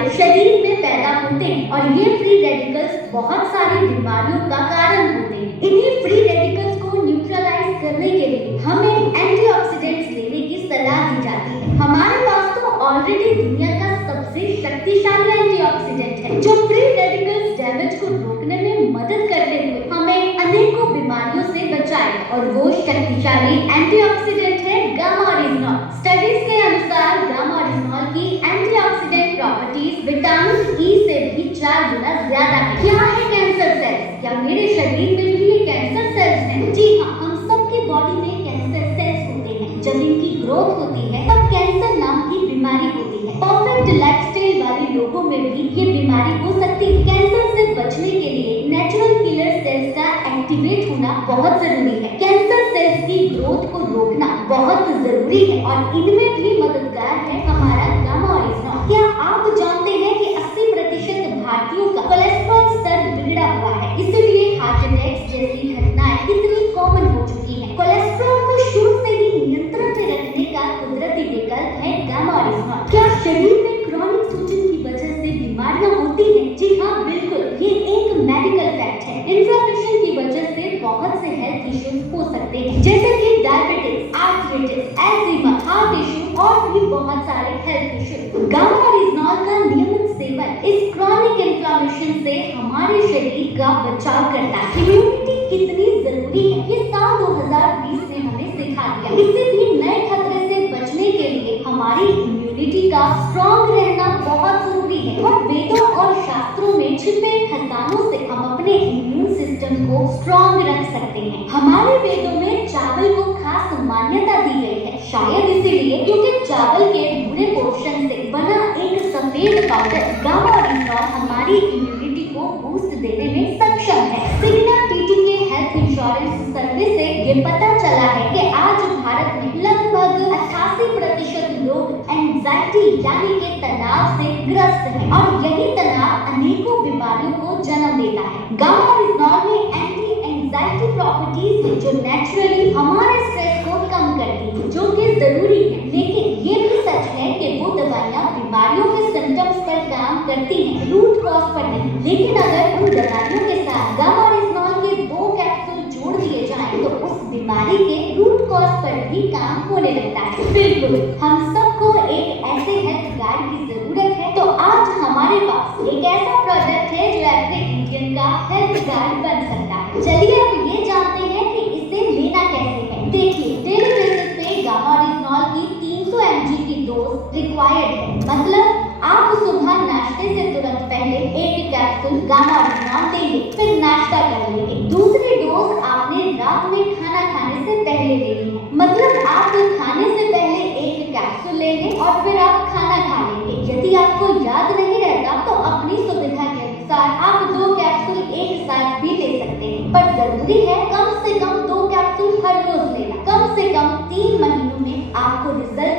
हमारे शरीर में पैदा होते हैं और ये फ्री रेडिकल्स बहुत सारी बीमारियों का कारण होते हैं। इन्हीं फ्री रेडिकल्स को न्यूट्रलाइज करने के लिए हमें एंटीऑक्सीडेंट्स लेने की सलाह दी जाती है। हमारे पास तो ऑलरेडी दुनिया का सबसे शक्तिशाली एंटीऑक्सीडेंट है जो फ्री रेडिकल्स डैमेज को रोकने में मदद करते हुए हमें अनेकों बीमारियों से बचाए, और वो शक्तिशाली एंटीऑक्सीडेंट है गामा ओरिजिनॉल। स्टडीज के अनुसार गामा ओरिजिनॉल की एंटीऑक्सीडेंट प्रॉपर्टीज विटामिन ई से भी 4 गुना ज्यादा है। क्या है कैंसर सेल्स? क्या मेरे शरीर में भी ये कैंसर सेल्स हैं? जी हाँ, हम सबकी बॉडी में कैंसर सेल्स होते हैं। जब इनकी ग्रोथ होती है तब कैंसर नाम की बीमारी होती है। परफेक्ट लाइफस्टाइल वाले लोगों में भी ये बीमारी हो सकती है। कैंसर से बचने के लिए नेचुरल किलर सेल्स का एक्टिवेट होना बहुत जरूरी है। कैंसर सेल्स की ग्रोथ को रोकना बहुत जरूरी है और इनमें भी मददगार है हमारा गामा ओरिजिनॉल। क्या आप जानते हैं कि 80% भारतीयों का कोलेस्ट्रॉल स्तर बिगड़ा हुआ है, इसीलिए हार्ट अटैक जैसी घटनाएं कितनी कॉमन हो चुकी हैं। कोलेस्ट्रॉल को शुरू से ही नियंत्रण में रखने का कुदरती विकल्प है गामा ओरिजिनॉल। क्या शरीर में क्रॉनिक सूजन की वजह से बीमारियां होती हैं? जी हाँ, बिल्कुल, ये एक मेडिकल फैक्ट है। इन्फ्लेमेशन की वजह से बहुत से हेल्थ इश्यूज हो सकते हैं, जैसे कि डायबिटीज, आर्थराइटिस, एजिमा, हार्ट इश्यू और भी बहुत सारे हेल्थ इश्यूज। गामा ओरिजिनॉल का नियमित सेवन इस क्रॉनिक इन्फ्लेमेशन से हमारे शरीर का बचाव करता है। इम्यूनिटी कितनी जरूरी है ये साल 2020 ने हमें सिखा दिया। किसी भी नए खतरे से बचने के लिए हमारी इम्यूनिटी का स्ट्रॉन्ग रहना बहुत जरूरी है, और वेदों और शास्त्रों में छिपे खजानों से हम अपने इम्यून सिस्टम को स्ट्रॉन्ग रख सकते हैं। हमारे वेदों में चावल को खास मान्यता दी गई है, शायद इसीलिए क्योंकि चावल के भूरे पोर्शन से बना एक सफेद पाउडर गामा ओरिजिनॉल हमारी इम्यूनिटी को बूस्ट देने में सक्षम है। सिग्ना टीटी के हेल्थ इंश्योरेंस सर्वे से ये पता चला है कि आज भारत में लगभग 88% लोग एंजाइटी यानी कि तनाव से ग्रस्त हैं, और यही तनाव अनेकों बीमारियों को जन्म देता है। गामा ओरिजिनॉल में एंटी एंजाइटी प्रॉपर्टीज है जो नेचुरली हमारे स्ट्रेस को कम करती है, जो कि जरूरी है। लेकिन ये भी सच है कि वो दवाइयाँ बीमारियों के सिम्टम्स पर काम करती हैं, रूट कॉज पर नहीं। लेकिन अगर उन दवाइयों के साथ गामा ओरिजिनॉल के 2 कैप्सूल जोड़ दिए जाएं तो उस बीमारी के रूट कॉज पर भी काम होने लगता है। बिल्कुल, हम सबको एक ऐसे हेल्थ गाइड की जरूरत है, तो आज हमारे पास एक ऐसा प्रोडक्ट है जो एवरी इंडियन का हेल्थ गाइड बन सकता है। चलिए अब ये जानते हैं कि इसे लेना कैसे है। देखिए, डेली बेसिस पे गामा ओरिजिनॉल की 300 mg की डोज रिक्वायर्ड है। मतलब आप सुबह नाश्ते से तुरंत पहले 1 कैप्सूल गामा ओरिजिनॉल लेंगे, फिर नाश्ता कर लेंगे। दूसरी डोज आपने रात में खाना खाने से पहले लेनी है। मतलब आप खाने से पहले 1 कैप्सूल लेंगे और फिर आप खाना खा लेंगे। यदि आपको याद नहीं रहता तो अपनी सुविधा के अनुसार आप 2 कैप्सूल एक साथ भी ले सकते हैं, पर जरूरी है कम से कम 2 कैप्सूल हर रोज लेना। कम से कम 3 महीनों में आपको रिजल्ट